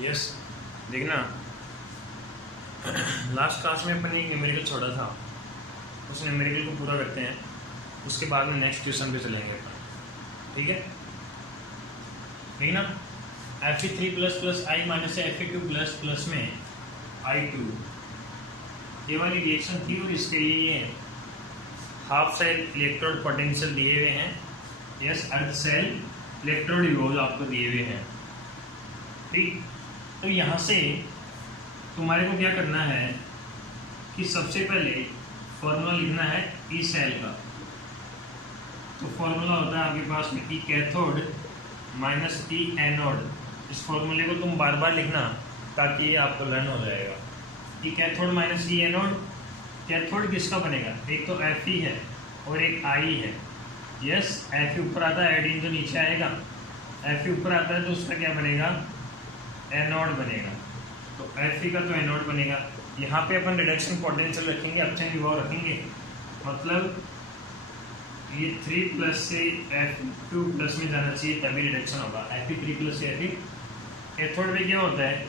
Yes, देखना last class में अपन ने एक न्यूमेरिकल छोड़ा था, उस न्यूमेरिकल को पूरा करते हैं, उसके बाद में नेक्स्ट क्वेश्चन पे चलेंगे अपन। ठीक है, देखना Fe3 प्लस प्लस आई माइनस Fe2 प्लस प्लस में I2, ये वाली रिएक्शन थी और इसके लिए ये हाफ सेल इलेक्ट्रोड पोटेंशियल दिए हुए हैं। यस, अर्ध सेल इलेक्ट्रोड यूज आपको दिए हुए हैं। ठीक, तो यहाँ से तुम्हारे को क्या करना है कि सबसे पहले फॉर्मूला लिखना है ई सेल का। तो फॉर्मूला होता है आपके पास में ई कैथोड माइनस ई एनोड। इस फॉर्मूले को तुम बार बार लिखना ताकि ये आपको लर्न हो जाएगा। ई कैथोड माइनस ई एनोड, कैथोड किसका बनेगा, एक तो Fe है और एक I है। यस, Fe ऊपर आता है, एडिन तो नीचे आएगा। Fe ऊपर आता है तो उसका क्या बनेगा, एनोड बनेगा। तो Fe का तो एनोड बनेगा। यहाँ पे अपन रिडक्शन पोटेंशियल रखेंगे, अपचन विभव रखेंगे, मतलब ये 3 प्लस से F2 प्लस में जाना चाहिए तभी रिडक्शन होगा। Fe3 प्लस से Fe। कैथोड में क्या होता है,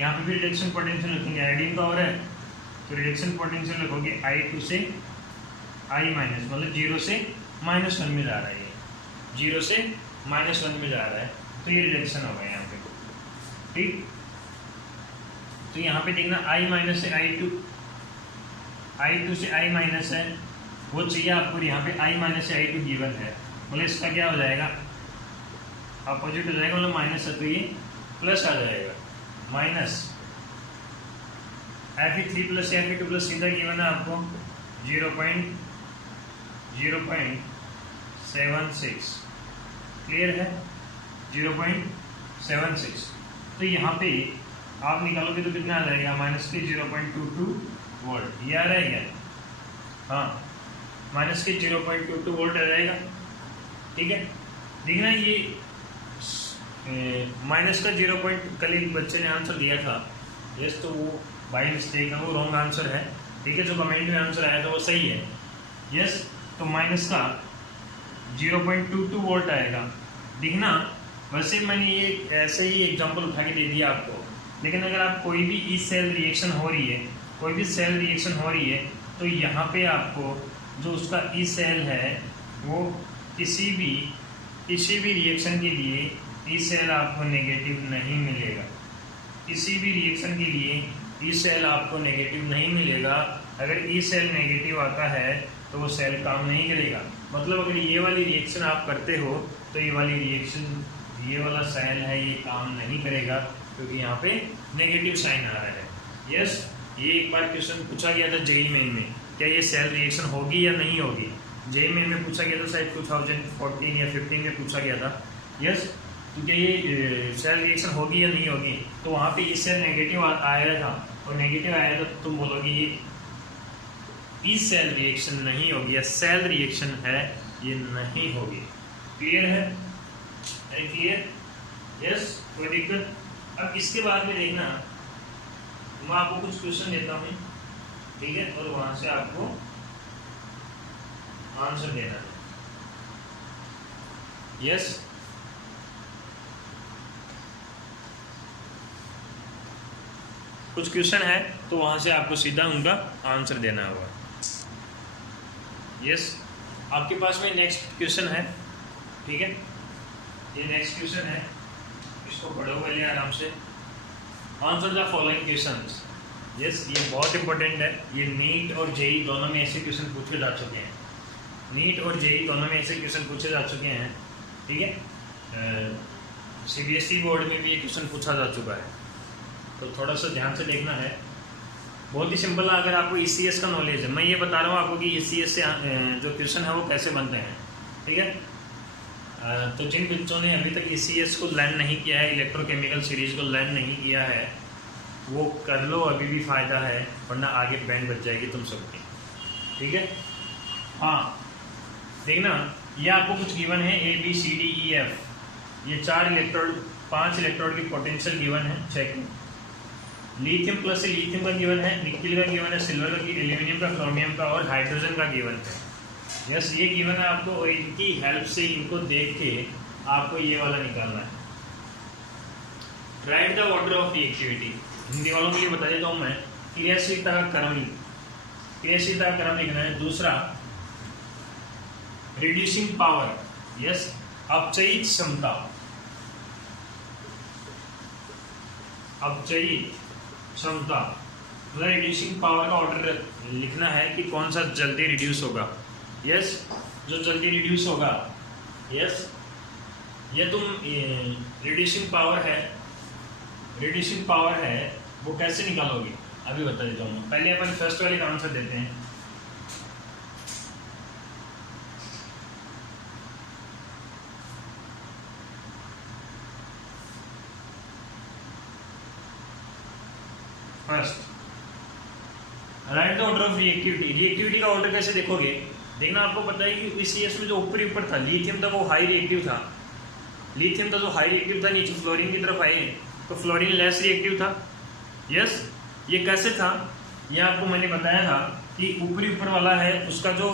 यहाँ पे भी रिडक्शन पोटेंशियल रखेंगे, आयोडीन का और है तो रिडक्शन पोटेंशियल रखोगे I2 से I माइनस, मतलब 0 से -1 में जा रहा है, ये 0 से -1 में जा रहा है तो ये रिडक्शन होगा यहाँ पे। ठीक, तो यहाँ पे देखना I माइनस से I2 से I माइनस है वो चाहिए आपको। यहाँ पे I माइनस से I2 गिवन है, मतलब इसका क्या हो जाएगा, अपोजिट हो जाएगा, मतलब माइनस है तो ये प्लस आ जाएगा। Minus Fe3 plus Fe2 plus सीधा गिवन है आपको 0.76। क्लियर है, 0.76। तो यहाँ पे आप निकालोगे तो कितना आ जाएगा, माइनस के 0.22 वोल्ट। ये आ रहा है क्या, हाँ, माइनस के 0.22 वोल्ट आ जाएगा। ठीक है, देखना ये माइनस का 0. कल एक बच्चे ने आंसर दिया था, यस, तो वो बाई मिस्टेक है, वो रॉन्ग आंसर है। ठीक है, जो कमेंट में आंसर आया था वो सही है। यस, तो माइनस का 0.22 वोल्ट आएगा। देखना, वैसे मैंने ये ऐसे ही एग्जांपल उठा के दे दिया आपको, लेकिन अगर आप कोई भी ई सेल रिएक्शन हो रही है, कोई भी सेल रिएक्शन हो रही है, तो यहाँ पे आपको जो उसका ई सेल है वो किसी भी रिएक्शन के लिए ई सेल आपको नेगेटिव नहीं मिलेगा। किसी भी रिएक्शन के लिए ई सेल आपको नेगेटिव नहीं मिलेगा। अगर ई सेल नेगेटिव आता है तो वो सेल काम नहीं करेगा। मतलब अगर ये वाली रिएक्शन आप करते हो तो ये वाली रिएक्शन, ये वाला सेल है, ये काम नहीं करेगा क्योंकि यहाँ पे नेगेटिव साइन आ रहा है। यस, ये एक बार क्वेश्चन पूछा गया था जेईई मेन में, क्या ये सेल रिएक्शन होगी या नहीं होगी। जेईई मेन में पूछा गया था, शायद 2014 या 15 में पूछा गया था। यस, तो क्या ये सेल रिएक्शन होगी या नहीं होगी, तो वहाँ पे इस सेल नेगेटिव आया था और नेगेटिव आया था तो तुम बोलोगे ये इस सेल रिएक्शन नहीं होगी या सेल रिएक्शन है, ये नहीं होगी। क्लियर है, क्लियर, यस, कोई दिक्कत। अब इसके बाद में देखना, मैं आपको कुछ क्वेश्चन देता हूँ, ठीक है, और वहां से आपको आंसर देना है। यस, कुछ क्वेश्चन है तो वहां से आपको सीधा उनका आंसर देना होगा। यस, आपके पास में नेक्स्ट क्वेश्चन है, ठीक है, ये नेक्स्ट क्वेश्चन है, इसको पढ़ो पहले आराम से। Answer the following questions. Yes, ये बहुत इंपॉर्टेंट है, ये नीट और जेईई दोनों में ऐसे क्वेश्चन पूछे जा चुके हैं। नीट और जेईई दोनों में ऐसे क्वेश्चन पूछे जा चुके हैं। ठीक है, सीबीएसई बोर्ड में भी ये क्वेश्चन पूछा जा चुका है, तो थोड़ा सा ध्यान से देखना है। बहुत ही सिंपल है, अगर आपको ईसीएस का नॉलेज है, मैं ये बता रहा हूँ आपको कि ईसीएस से जो क्वेश्चन है वो कैसे बनते हैं। ठीक है, तो जिन बच्चों ने अभी तक ईसीएस को लर्न नहीं किया है, इलेक्ट्रोकेमिकल सीरीज को लर्न नहीं किया है, वो कर लो, अभी भी फ़ायदा है, वरना आगे बैंड बच जाएगी तुम सबकी। ठीक है, हाँ, देखना, ये आपको कुछ गिवन है ABCDEF, ये 5 इलेक्ट्रोड की पोटेंशियल गिवन है। चेक, लिथियम प्लस से लिथियम का गिवन है, निकल का गिवन है, सिल्वर का, एल्यूमिनियम का, क्रोमियम का और हाइड्रोजन का गिवन है। यस, ये गिवन है आपको, और इनकी हेल्प से, इनको देख के आपको ये वाला निकालना है। Right the order of reactivity. Hindi वालों के लिए बता देता हूँ मैं, क्रियाशीलता का क्रम, क्रियाशीलता का क्रम लिखना है। दूसरा रिड्यूसिंग पावर, यस, अपचयित क्षमता, अपचयित क्षमता, मतलब रिड्यूसिंग पावर का ऑर्डर लिखना है कि कौन सा जल्दी रिड्यूस होगा। यस, जो जल्दी रिड्यूस होगा। यस, ये तुम रिड्यूसिंग पावर है, रिड्यूसिंग पावर है वो कैसे निकालोगे अभी बता देता हूँ। पहले अपन फर्स्ट वाले का आंसर देते हैं। First, right the order of reactivity. Reactivity का ऑर्डर कैसे देखोगे, देखना आपको पता है कि इस केस में जो ऊपर ऊपर था लिथियम था वो हाई रिएक्टिव था, लिथियम था जो हाई रिएक्टिव था, नीचे फ्लोरीन की तरफ आए तो फ्लोरीन लेस रिएक्टिव था। यस, ये कैसे था, ये आपको मैंने बताया था कि ऊपरी ऊपर वाला है उसका जो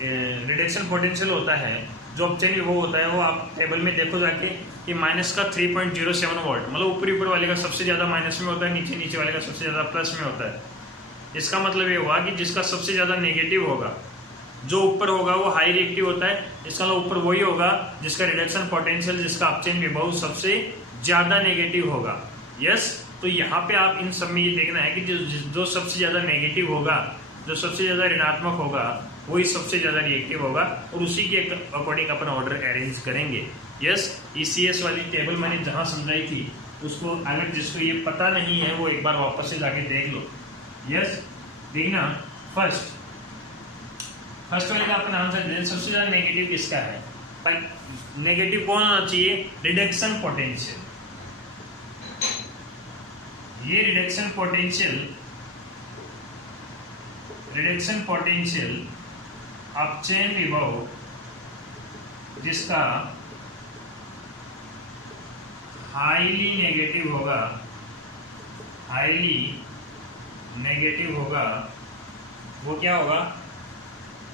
रिडक्शन पोटेंशियल होता है, जो अपचयन वो होता है, वो आप टेबल में देखो जाके कि माइनस का 3.07 वोल्ट, मतलब ऊपरी ऊपर वाले का सबसे ज्यादा माइनस में होता है, नीचे नीचे वाले का सबसे ज्यादा प्लस में होता है। इसका मतलब ये हुआ कि जिसका सबसे ज्यादा नेगेटिव होगा, जो ऊपर होगा वो हाई रिएक्टिव होता है, इसका मतलब ऊपर वही होगा जिसका रिडक्शन पोटेंशियल, जिसका अपचयन विभव सबसे ज्यादा नेगेटिव होगा। यस, तो यहाँ पे आप इन सब में ये देखना है कि जो सबसे ज्यादा नेगेटिव होगा, जो सबसे ज्यादा ऋणात्मक होगा, वही सबसे ज्यादा रिएक्टिव होगा, और उसी के अकॉर्डिंग अपन ऑर्डर अरेंज करेंगे। यस, ईसीएस वाली टेबल मैंने जहां समझाई थी उसको, अगर जिसको ये पता नहीं है वो एक बार वापस से जाके देख लो। यस, देखना फर्स्ट वाले का अपन आंसर दें। सबसे ज्यादा नेगेटिव किसका है, पर नेगेटिव कौन होना चाहिए, रिडक्शन पोटेंशियल। ये रिडक्शन पोटेंशियल अपचयन विभव जिसका हाईली नेगेटिव होगा, हाईली नेगेटिव होगा, वो क्या होगा,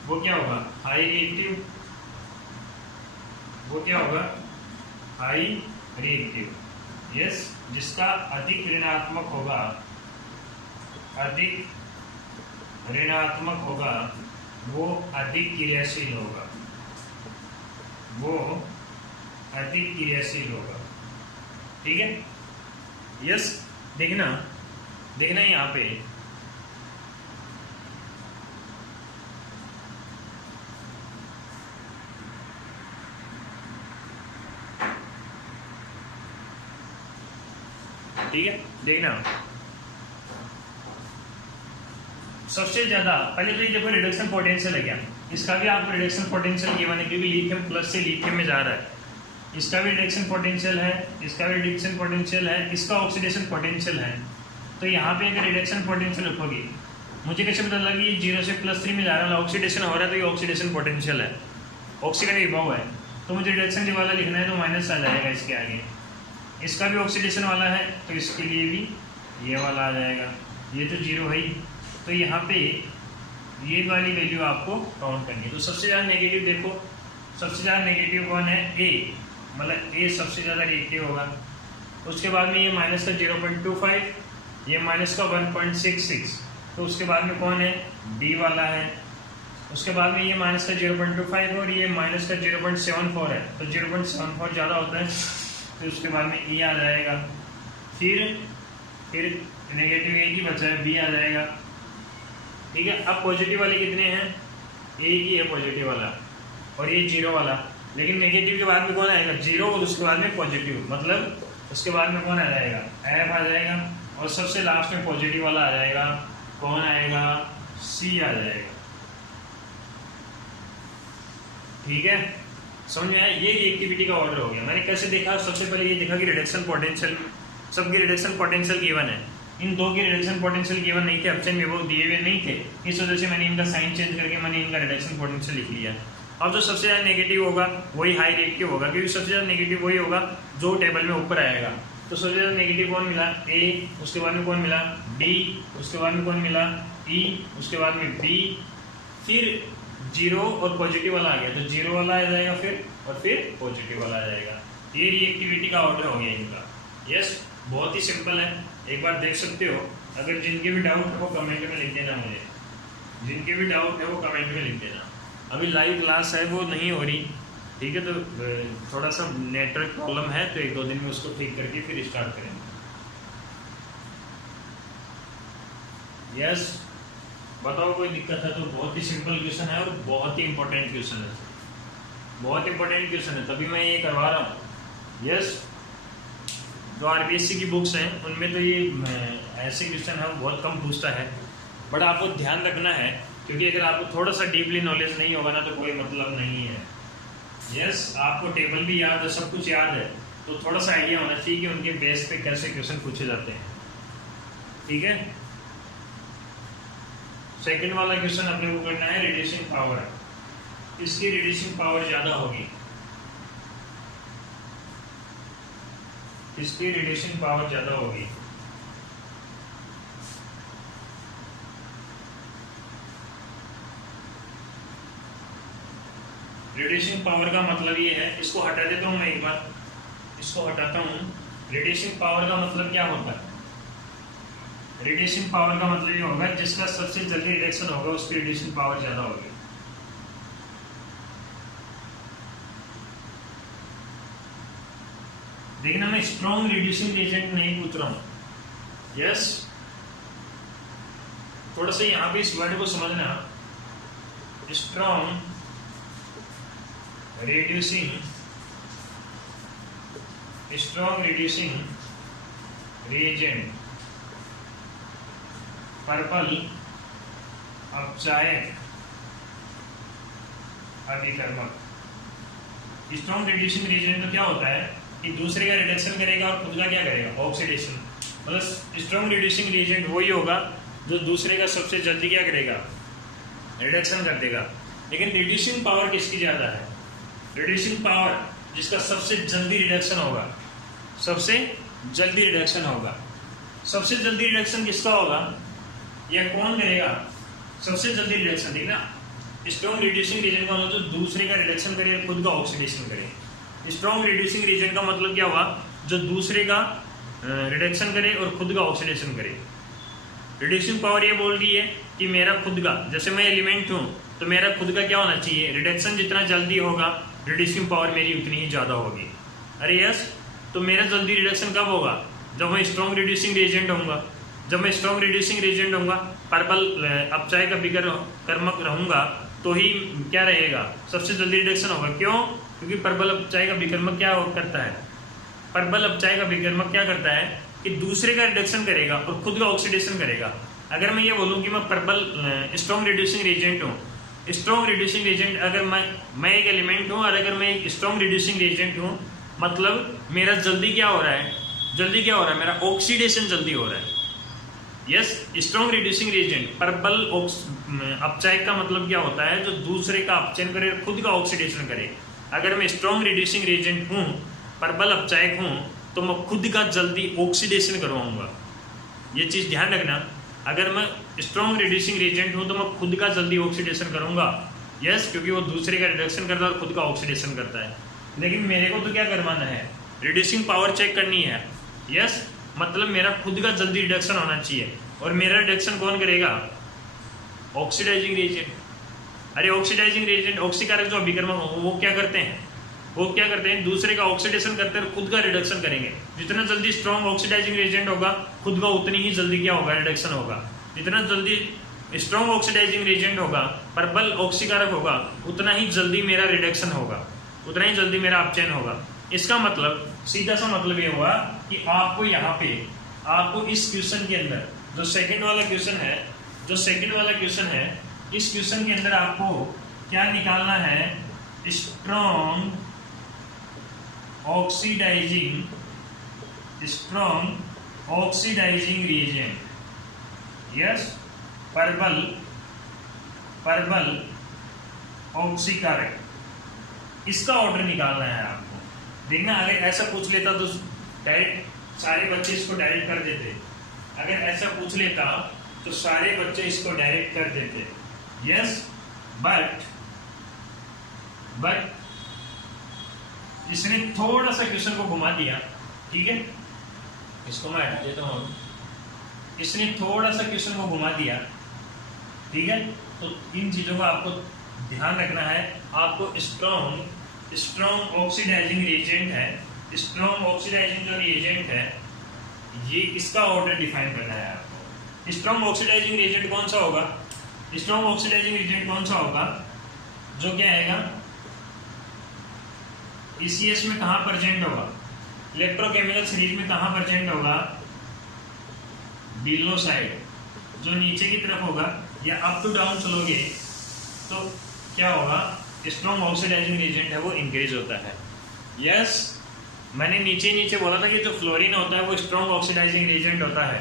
वो क्या होगा, हाई रिएक्टिव, वो क्या होगा, हाई रिएक्टिव। यस, जिसका अधिक ऋणात्मक होगा, अधिक ऋणात्मक होगा, वो अधिक क्रियाशील होगा, वो अधिक क्रियाशील होगा। ठीक है। यस, देखना यहाँ पे ठीक है, देखना सबसे ज्यादा पहले तो ये देखो रिडक्शन पोटेंशियल है क्या, इसका भी आपको रिडक्शन पोटेंशियल गिवन है क्योंकि लिथियम प्लस से लिथियम में जा रहा है, इसका भी रिडक्शन पोटेंशियल है, इसका भी रिडक्शन पोटेंशियल है, इसका ऑक्सीडेशन पोटेंशियल है। तो यहाँ पे अगर रिडक्शन पोटेंशियल रखोगे, मुझे कैसे पता लगा कि 0 से +3 में जा रहा है, ऑक्सीडेशन हो रहा है, तो ये ऑक्सीडेशन पोटेंशियल है, ऑक्सीजन विभव है, तो मुझे रिडक्शन वाला लिखना है तो माइनस आ जाएगा इसके आगे। इसका भी ऑक्सीडेशन वाला है तो इसके लिए भी ये वाला आ जाएगा, ये तो 0 है ही, तो यहाँ पे ये वाली वैल्यू आपको काउंट करनी है। तो सबसे ज़्यादा नेगेटिव देखो, सबसे ज़्यादा नेगेटिव कौन है, ए, मतलब ए सबसे ज़्यादा रिएक्टिव होगा। उसके बाद में ये माइनस का 0.25, ये माइनस का 1.66, तो उसके बाद में कौन है, डी वाला है। उसके बाद में ये माइनस का 0.25 और ये माइनस का 0.74 है, तो 0.74 ज़्यादा होता है, तो उसके बाद में ई आ जाएगा। फिर नेगेटिव एक ही बचा है, बी आ जाएगा। ठीक है, अब पॉजिटिव वाले कितने हैं, एक ही है पॉजिटिव वाला और ये 0 वाला, लेकिन नेगेटिव के बाद में कौन आएगा, 0 और उसके बाद में पॉजिटिव, मतलब उसके बाद में कौन आ जाएगा, एफ आ जाएगा, और सबसे लास्ट में पॉजिटिव वाला आ जाएगा, कौन आएगा, सी आ जाएगा। ठीक है, समझ में आया, ये रिएक्टिविटी का ऑर्डर हो गया। मैंने कैसे देखा, सबसे पहले ये देखा कि रिडक्शन पोटेंशियल, सबकी रिडक्शन पोटेंशियल गिवन है, इन दो के रिडक्शन पोटेंशियल गिवन नहीं थे, अपचयन विभव दिए हुए नहीं थे, इस वजह से मैंने इनका साइन चेंज करके मैंने इनका रिडक्शन पोटेंशियल लिख लिया। अब जो सबसे ज्यादा नेगेटिव होगा वही हाई रिएक्टिव होगा, क्योंकि सबसे ज्यादा नेगेटिव वही होगा जो टेबल में ऊपर आएगा। तो सबसे ज्यादा नेगेटिव कौन मिला, ए, उसके बाद में कौन मिला, डी, उसके बाद में कौन मिला, ई, उसके बाद में बी, फिर 0 और पॉजिटिव वाला आ गया, तो 0 वाला आ जाएगा फिर, और फिर पॉजिटिव वाला आ जाएगा। ये रिएक्टिविटी का ऑर्डर हो गया इनका। यस, बहुत ही सिंपल है, एक बार देख सकते हो। अगर जिनके भी डाउट है वो कमेंट में लिख देना मुझे, जिनके भी डाउट है वो कमेंट में लिख देना। अभी लाइव क्लास है वो नहीं हो रही, ठीक है, तो थोड़ा सा नेटवर्क प्रॉब्लम है, तो 1-2 दिन में उसको ठीक करके फिर स्टार्ट करेंगे। यस, बताओ कोई दिक्कत है तो। बहुत ही सिंपल क्वेश्चन है और बहुत ही इंपॉर्टेंट क्वेश्चन है, बहुत इंपॉर्टेंट क्वेश्चन है, तभी मैं ये करवा रहा हूँ। यस, जो आरबीएससी की बुक्स हैं उनमें तो ये ऐसे क्वेश्चन है वो बहुत कम पूछता है, बट आपको ध्यान रखना है, क्योंकि अगर आपको थोड़ा सा डीपली नॉलेज नहीं होगा ना तो कोई मतलब नहीं है। यस, आपको टेबल भी याद है, सब कुछ याद है, तो थोड़ा सा आइडिया होना चाहिए कि उनके बेस पे कैसे क्वेश्चन पूछे जाते हैं, ठीक है। सेकंड वाला क्वेश्चन अपने को करना है रिड्यूसिंग पावर, इसकी रिड्यूसिंग पावर ज्यादा होगी, इसकी रिड्यूसिंग पावर ज्यादा होगी। रिड्यूसिंग पावर का मतलब ये है, इसको हटा देता हूं मैं एक बार, इसको हटाता हूं। रिड्यूसिंग पावर का मतलब क्या होता है? रिड्यूसिंग पावर का मतलब ये होगा जिसका सबसे जल्दी रिडक्शन होगा उसकी रिड्यूसिंग पावर ज्यादा होगी। देखना, मैं स्ट्रॉन्ग रिड्यूसिंग एजेंट नहीं पूछ रहा हूं। यस, थोड़ा सा यहां पे इस वर्ड को समझना, स्ट्रॉन्ग रिड्यूसिंग reagent, पर्पल अपचायक अभिकर्मक। स्ट्रॉन्ग रिड्यूसिंग रिएजेंट तो क्या होता है कि दूसरे का रिडक्शन करेगा और खुद का क्या करेगा? ऑक्सीडेशन। मतलब स्ट्रॉन्ग रिड्यूसिंग रिएजेंट वही होगा जो दूसरे का सबसे जल्दी क्या करेगा? रिडक्शन कर देगा। लेकिन रिड्यूसिंग पावर किसकी ज्यादा है? रिड्यूसिंग पावर जिसका सबसे जल्दी रिडक्शन होगा, सबसे जल्दी रिडक्शन होगा। सबसे जल्दी रिडक्शन किसका होगा? या कौन करेगा सबसे जल्दी रिडक्शन? देखना, स्ट्रॉन्ग रिड्यूसिंग रिएजेंट का मतलब दूसरे का रिडक्शन करे और खुद का ऑक्सीडेशन करे। स्ट्रॉन्ग रिड्यूसिंग रिएजेंट का मतलब क्या हुआ? जो दूसरे का रिडक्शन करे और खुद का ऑक्सीडेशन करे। रिड्यूसिंग पावर ये बोल रही है कि मेरा खुद का, जैसे मैं एलिमेंट हूं तो मेरा खुद का क्या होना चाहिए? रिडक्शन जितना जल्दी होगा रिड्यूसिंग पावर मेरी उतनी ही ज्यादा होगी। अरे यस, तो मेरा जल्दी रिडक्शन कब होगा? जब मैं स्ट्रॉन्ग रिड्यूसिंग रिएजेंट होऊंगा। जब मैं स्ट्रॉन्ग रिड्यूसिंग रिएजेंट होऊंगा, पर्पल अपचायक का अभिकर्मक रहूंगा, तो ही क्या रहेगा? सबसे जल्दी रिडक्शन होगा। क्यों? क्योंकि पर्पल अपचायक अभिकर्मक क्या करता है? पर्पल अपचायक अभिकर्मक क्या करता है कि दूसरे का रिडक्शन करेगा और खुद का ऑक्सीडेशन करेगा। अगर मैं ये बोलूं कि मैं पर्पल स्ट्रॉन्ग रिड्यूसिंग रिएजेंट हूँ, स्ट्रॉन्ग रिड्यूसिंग रिएजेंट, अगर मैं एक एलिमेंट हूँ और अगर मैं एक स्ट्रॉन्ग रिड्यूसिंग रिएजेंट हूँ, मतलब मेरा जल्दी क्या हो रहा है? जल्दी क्या हो रहा है? मेरा ऑक्सीडेशन जल्दी हो रहा है। यस, स्ट्रॉन्ग रिड्यूसिंग रिएजेंट पर्पल अपचायक का मतलब क्या होता है? जो दूसरे का अपचयन करे और खुद का ऑक्सीडेशन करे। अगर मैं स्ट्रॉन्ग रिड्यूसिंग रिएजेंट हूँ, पर्पल अपचायक हूँ, तो मैं खुद का जल्दी ऑक्सीडेशन करवाऊंगा। ये चीज ध्यान रखना। अगर मैं स्ट्रॉन्ग रिड्यूसिंग रिएजेंट हूँ तो मैं खुद का जल्दी ऑक्सीडेशन करूंगा। यस, क्योंकि वो दूसरे का रिडक्शन करता है और खुद का ऑक्सीडेशन करता है। लेकिन मेरे को तो क्या करवाना है? रिड्यूसिंग पावर चेक करनी है। यस, मतलब मेरा खुद का जल्दी रिडक्शन होना चाहिए। और मेरा रिडक्शन कौन करेगा? Oxidising reagent. अरे ऑक्सीडाइजिंग रिएजेंट, ऑक्सीकारक जो अभिकर्मक वो क्या करते हैं? वो क्या करते हैं? दूसरे का ऑक्सीडेशन करते हैं, खुद का रिडक्शन करेंगे। जितना जल्दी स्ट्रॉन्ग ऑक्सीडाइजिंग एजेंट होगा, खुद का उतनी ही जल्दी क्या होगा? रिडक्शन होगा। जितना जल्दी स्ट्रॉन्ग ऑक्सीडाइजिंग एजेंट होगा, पर्पल ऑक्सीकारक होगा, उतना ही जल्दी मेरा रिडक्शन होगा, उतना ही जल्दी मेरा अपचयन होगा। इसका मतलब सीधा सा मतलब ये हुआ कि आपको यहाँ पे, आपको इस क्वेश्चन के अंदर जो सेकंड वाला क्वेश्चन है, इस क्वेश्चन के अंदर आपको क्या निकालना है? Strong oxidising reagent. यस, पर्पल ऑक्सीकारक, इसका ऑर्डर निकालना है आपको। देखना, अगर ऐसा पूछ लेता तो डायरेक्ट सारे बच्चे इसको डायरेक्ट कर देते। अगर ऐसा पूछ लेता तो सारे बच्चे इसको डायरेक्ट कर देते। यस, बट इसने थोड़ा सा क्वेश्चन को घुमा दिया। ठीक है, इसको मैं हटा देता हूँ। इसने थोड़ा सा क्वेश्चन को घुमा दिया, ठीक है। तो इन चीज़ों का आपको ध्यान रखना है। आपको स्ट्रॉन्ग ऑक्सीडाइजिंग रिएजेंट है, स्ट्रॉन्ग ऑक्सीडाइजिंग जो रिएजेंट है ये इसका ऑर्डर डिफाइन करना है आपको। स्ट्रॉन्ग ऑक्सीडाइजिंग रिएजेंट कौन सा होगा? स्ट्रॉन्ग ऑक्सीडाइजिंग रिएजेंट कौन सा होगा? जो क्या आएगा, ECS में कहाँ प्रेजेंट होगा, इलेक्ट्रोकेमिकल सीरीज में कहाँ प्रेजेंट होगा, बिलो साइड, जो नीचे की तरफ होगा, या अप टू डाउन चलोगे तो क्या होगा, स्ट्रॉन्ग ऑक्सीडाइजिंग रिएजेंट है वो इंक्रीज होता है। यस, मैंने नीचे बोला था कि जो फ्लोरीन होता है वो स्ट्रॉन्ग ऑक्सीडाइजिंग रिएजेंट होता है,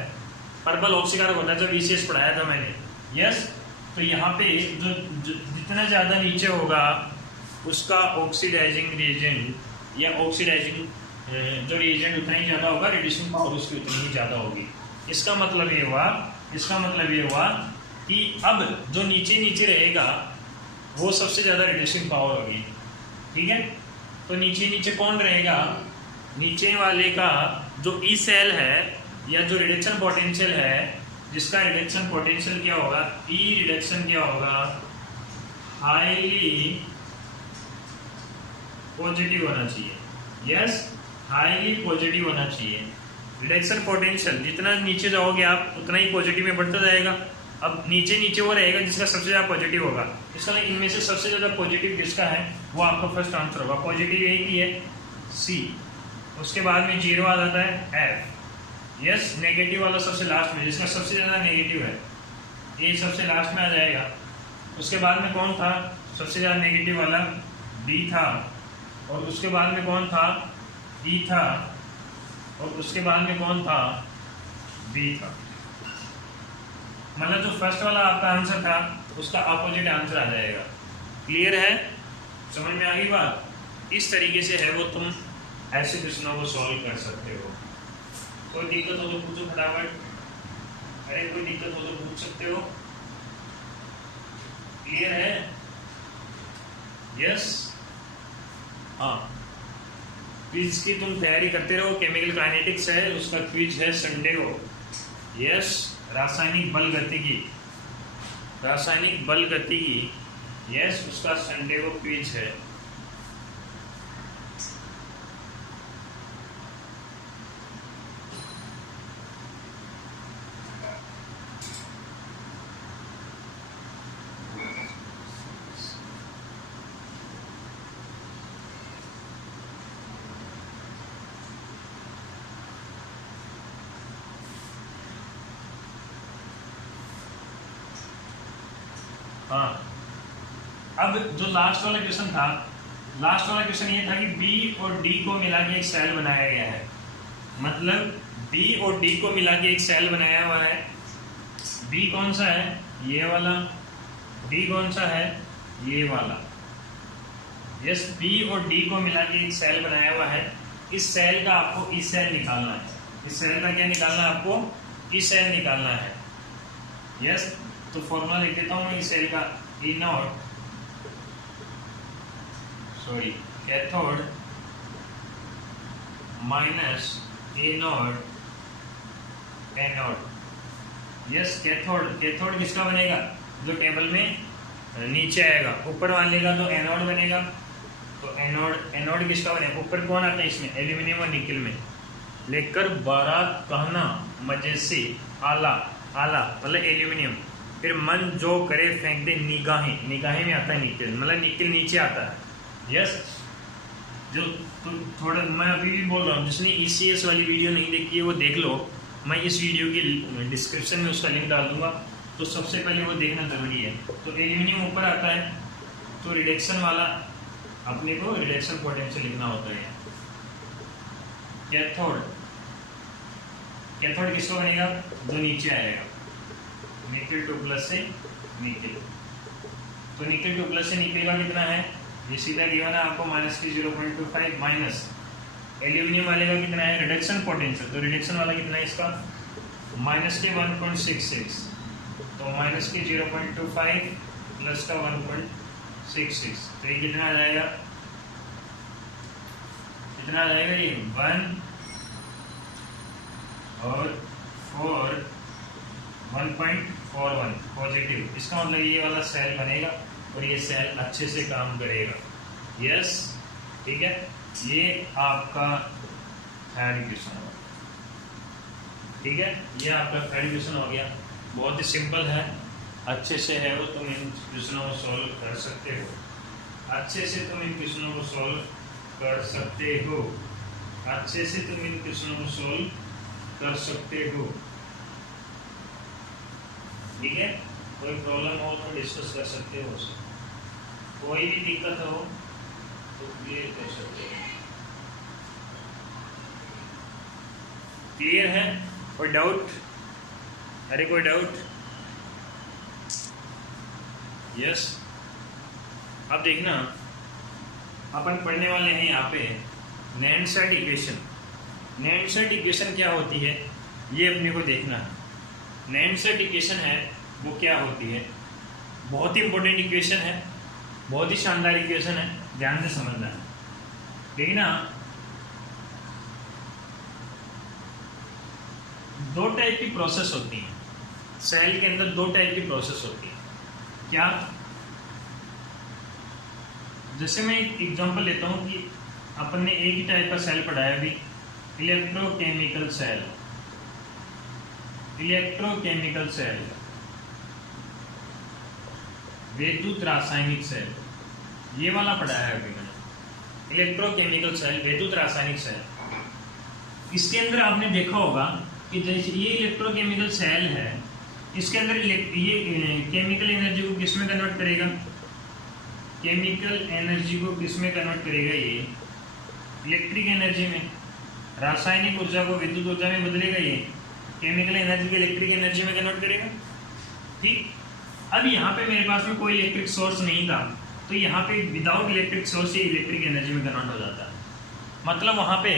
पर्पल ऑक्सीकारक होता है, जब ECS पढ़ाया था मैंने। यस, तो यहाँ पे जो जितना ज़्यादा नीचे होगा उसका ऑक्सीडाइजिंग रिएजेंट या ऑक्सीडाइजिंग जो रिएजेंट उतना ही ज़्यादा होगा, रिड्यूसिंग पावर उसकी उतनी ही ज़्यादा होगी। इसका मतलब ये हुआ कि अब जो नीचे रहेगा वो सबसे ज़्यादा रिड्यूसिंग पावर होगी, ठीक है। तो नीचे कौन रहेगा, नीचे वाले का जो ई सेल है या जो रिडक्शन पोटेंशियल है, जिसका रिडक्शन पोटेंशियल क्या होगा, ई रिडक्शन क्या होगा, हाईली पॉजिटिव होना चाहिए। यस, हाईली पॉजिटिव होना चाहिए। रिडक्शन पोटेंशियल जितना नीचे जाओगे आप उतना ही पॉजिटिव में बढ़ता जाएगा। अब नीचे वो रहेगा जिसका सबसे ज़्यादा पॉजिटिव होगा। इसका इनमें से सबसे ज़्यादा पॉजिटिव जिसका है वो आपका फर्स्ट आंसर होगा। पॉजिटिव यही की है C, उसके बाद में 0 आ जाता है F। यस, नेगेटिव वाला सबसे लास्ट में, जिसका सबसे ज़्यादा नेगेटिव है ये सबसे लास्ट में आ जाएगा। उसके बाद में कौन था सबसे ज़्यादा नेगेटिव वाला, D था, और उसके बाद में कौन था, E था, और उसके बाद में कौन था, B था। मतलब जो फर्स्ट वाला आपका आंसर था उसका अपोजिट आंसर आ जाएगा। क्लियर है, समझ में आ गई बात? इस तरीके से है वो, तुम ऐसे क्वेश्चनों को सॉल्व कर सकते हो। कोई दिक्कत हो तो पूछो फटाफट, अरे कोई दिक्कत हो तो पूछ सकते हो। क्लियर है? यस, हाँ, क्विज की तुम तैयारी करते रहो। केमिकल काइनेटिक्स है, उसका क्विज है संडे को। यस, रासायनिक बल गतिकी, यस, उसका संडे को क्विज है। हाँ, अब जो लास्ट वाला क्वेश्चन ये था कि B और D को मिला के एक सेल बनाया गया है। मतलब B और D को मिला के एक सेल बनाया हुआ है। B कौन सा है, ये वाला, D कौन सा है, ये वाला। यस, B और D को मिला के एक सेल बनाया हुआ है। इस सेल का आपको ई सेल निकालना है। इस सेल का क्या निकालना है आपको, ई सेल निकालना है। यस, तो फॉर्मूला लिख देता हूँ मैं इस सेल का, cathode minus anode. Yes, cathode किसका बनेगा, जो टेबल में नीचे आएगा। ऊपर वाले का तो एनोड बनेगा, तो एनोड किसका बनेगा, ऊपर कौन आता है इसमें, एल्यूमिनियम और निकल में। लेकर बारात कहना मजे से आला मतलब एल्यूमिनियम, फिर मन जो करे फेंक दे निगाहें में आता है निकल, मतलब निकल नीचे आता है। यस, जो तो थोड़ा मैं अभी भी बोल रहा हूँ, जिसने ECS वाली वीडियो नहीं देखी है वो देख लो, मैं इस वीडियो की डिस्क्रिप्शन में उसका लिंक डाल दूंगा, तो सबसे पहले वो देखना ज़रूरी है। तो एल्यूमिनियम ऊपर आता है, तो रिडक्शन वाला अपने को रिडक्शन पोटेंशियल लिखना होता है। कैथोड किसको बनेगा, जो नीचे आएगा, निकल 2 प्लस से निकल। तो निकल 2 प्लस से निकल का कितना है, ये सीधा गिवन है आपको, -0.25 माइनस एल्यूमिनियम वाले का कितना है, रिडक्शन पोटेंशियल। तो रिडक्शन वाला कितना है इसका, -1.66, तो -0.25 प्लस का 1.66, तो ये कितना आ जाएगा, ये 1 पॉजिटिव, इसका मतलब ये वाला सेल बनेगा और ये सेल अच्छे से काम करेगा। यस, ठीक है, ये आपका थर्ड इक्वेशन होगा। ठीक है, ये आपका थर्ड इक्वेशन हो गया। बहुत ही सिंपल है, अच्छे से है वो, तुम इन इक्वेशनों को सॉल्व कर सकते हो, अच्छे से तुम इन इक्वेशनों को सॉल्व कर सकते हो, अच्छे से तुम इन इक्वेशनों को सॉल्व कर सकते हो। ठीक है, कोई प्रॉब्लम हो तो डिस्कस कर सकते हो, कोई भी दिक्कत हो तो क्लियर कर सकते हो। क्लियर है? कोई डाउट? अरे कोई डाउट? यस, अब देखना, अपन पढ़ने वाले हैं यहाँ पे नैनसेट इक्वेशन। नैनसेट इक्वेशन क्या होती है ये अपने को देखना है। नैनसेट इक्वेशन है वो क्या होती है, बहुत ही इंपॉर्टेंट इक्वेशन है, बहुत ही शानदार इक्वेशन है, ध्यान से समझना है। देखना, दो टाइप की प्रोसेस होती है सेल के अंदर, दो टाइप की प्रोसेस होती है। क्या? जैसे मैं एक एग्जांपल लेता हूं कि अपन ने एक ही टाइप का सेल पढ़ा है अभी, इलेक्ट्रोकेमिकल सेल, इलेक्ट्रोकेमिकल सेल, वैद्युत रासायनिक सेल, ये वाला पढ़ा है अभी मैंने, इलेक्ट्रोकेमिकल सेल, वैद्युत रासायनिक सेल। इसके अंदर आपने देखा होगा कि जैसे ये इलेक्ट्रोकेमिकल सेल है, इसके अंदर ये केमिकल एनर्जी को किस में कन्वर्ट करेगा, केमिकल एनर्जी को किस में कन्वर्ट करेगा, ये इलेक्ट्रिक एनर्जी में, रासायनिक ऊर्जा को विद्युत ऊर्जा में बदलेगा, ये केमिकल एनर्जी को इलेक्ट्रिक एनर्जी में कन्वर्ट करेगा। ठीक, अब यहाँ पे मेरे पास में कोई इलेक्ट्रिक सोर्स नहीं था, तो यहाँ पे विदाउट इलेक्ट्रिक सोर्स ये इलेक्ट्रिक एनर्जी में कन्वर्ट हो जाता है। मतलब वहाँ पे